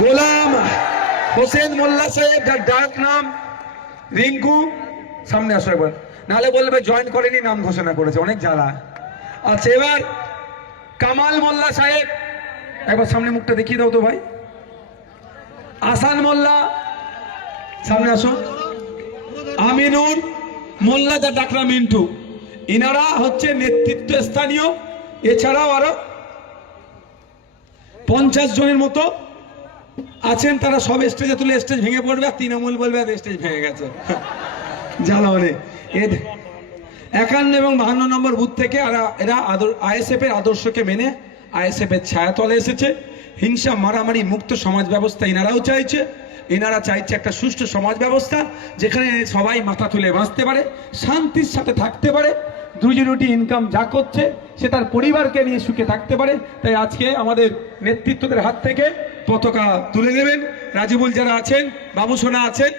গোলাম হোসেন মোল্লা সাহেব, যার ডাক নাম রিঙ্কু, সামনে আসো একবার, নাহলে বলবে জয়েন করেনি, নাম ঘোষণা করেছে, অনেক জ্বালা। আচ্ছা, এবার কামাল মোল্লা সাহেব, একবার সামনে মুখটা দেখিয়ে দাও তো ভাই। আসান মোল্লা, সামনে আসো। আমিনুর মোল্লা, যার ডাক নাম মিন্টু, ইনারা হচ্ছে নেতৃত্ব স্থানীয়। এছাড়াও আরো 50 জনের মতো আছেন, তারা সব স্টেজে তুলে স্টেজ ভেঙে পড়বে, আর তৃণমূল বলবে স্টেজ ভেঙে গেছে। জ্বালা মানে 51 এবং 52 নম্বর বুথ থেকে এরা আইএসএফ এর আদর্শকে মেনে আইএসএফ এর ছায়াতলে এসেছে। হিংসা মারামারি মুক্ত সমাজ ব্যবস্থা এনারাও চাইছে। এনারা চাইছে একটা সুষ্ঠু সমাজ ব্যবস্থা, যেখানে সবাই মাথা তুলে বাঁচতে পারে, শান্তির সাথে থাকতে পারে, রুজি রুটি ইনকাম যা করছে সে তার পরিবারকে নিয়ে সুখে থাকতে পারে। তাই আজকে আমাদের নেতৃত্বদের হাত থেকে পতাকা তুলে নেবেন। রাজিবুল যারা আছেন, বাবু সোনা আছেন,